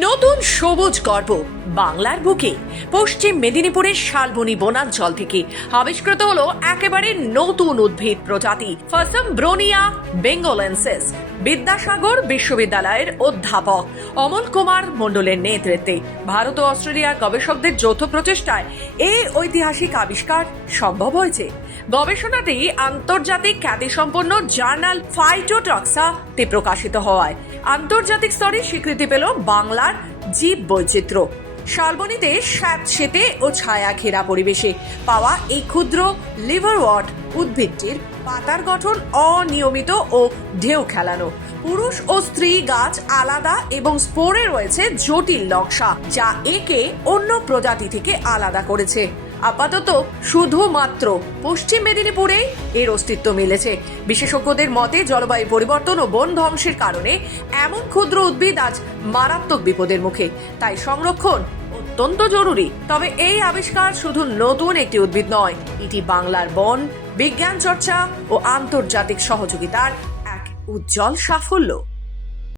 নতুন সবুজ গর্ব বাংলার বুকে পশ্চিম মেদিনীপুরের শালবনী বনাঞ্চল থেকে আবিষ্কৃত হলো একেবারে নতুন উদ্ভিদ প্রজাতি ফসম ব্রোনিয়া বেঙ্গলেন্সিস। বিদ্যাসাগর বিশ্ববিদ্যালয়ের অধ্যাপক অমল কুমার মণ্ডলের নেতৃত্বে ভারত ও অস্ট্রেলিয়ার গবেষকদের যৌথ প্রচেষ্টায় এই ঐতিহাসিক আবিষ্কার সম্ভব হয়েছে। গবেষণাটি আন্তর্জাতিক খ্যাতিসম্পন্ন জার্নাল ফাইটোটক্সাতে প্রকাশিত হওয়ায় আন্তর্জাতিক স্তরে স্বীকৃতি পেল বাংলার জীব বৈচিত্র্য। শালবনীতে স্যাঁতসেঁতে ও ছায়া ঘেরা পরিবেশে পাওয়া এই ক্ষুদ্র লিভারওয়ার্ট উদ্ভিদটির পাতার গঠন অনিয়মিত ও ঢেউ খেলানো। পুরুষ ও স্ত্রী গাছ আলাদা এবং স্পোরে রয়েছে জটিল নকশা, যা একে অন্য প্রজাতি থেকে আলাদা করেছে। আপাতত শুধুমাত্র পশ্চিম মেদিনীপুরে এর অস্তিত্ব মিলেছে। বিশেষজ্ঞদের মতে জলবায়ু পরিবর্তন ও বন ধ্বংসের কারণে এমন ক্ষুদ্র উদ্ভিদ আজ মারাত্মক বিপদের মুখে, তাই সংরক্ষণ অত্যন্ত জরুরি। তবে এই আবিষ্কার শুধু নতুন একটি উদ্ভিদ নয়, এটি বাংলার বন বিজ্ঞান চর্চা ও আন্তর্জাতিক সহযোগিতার এক উজ্জ্বল সাফল্য।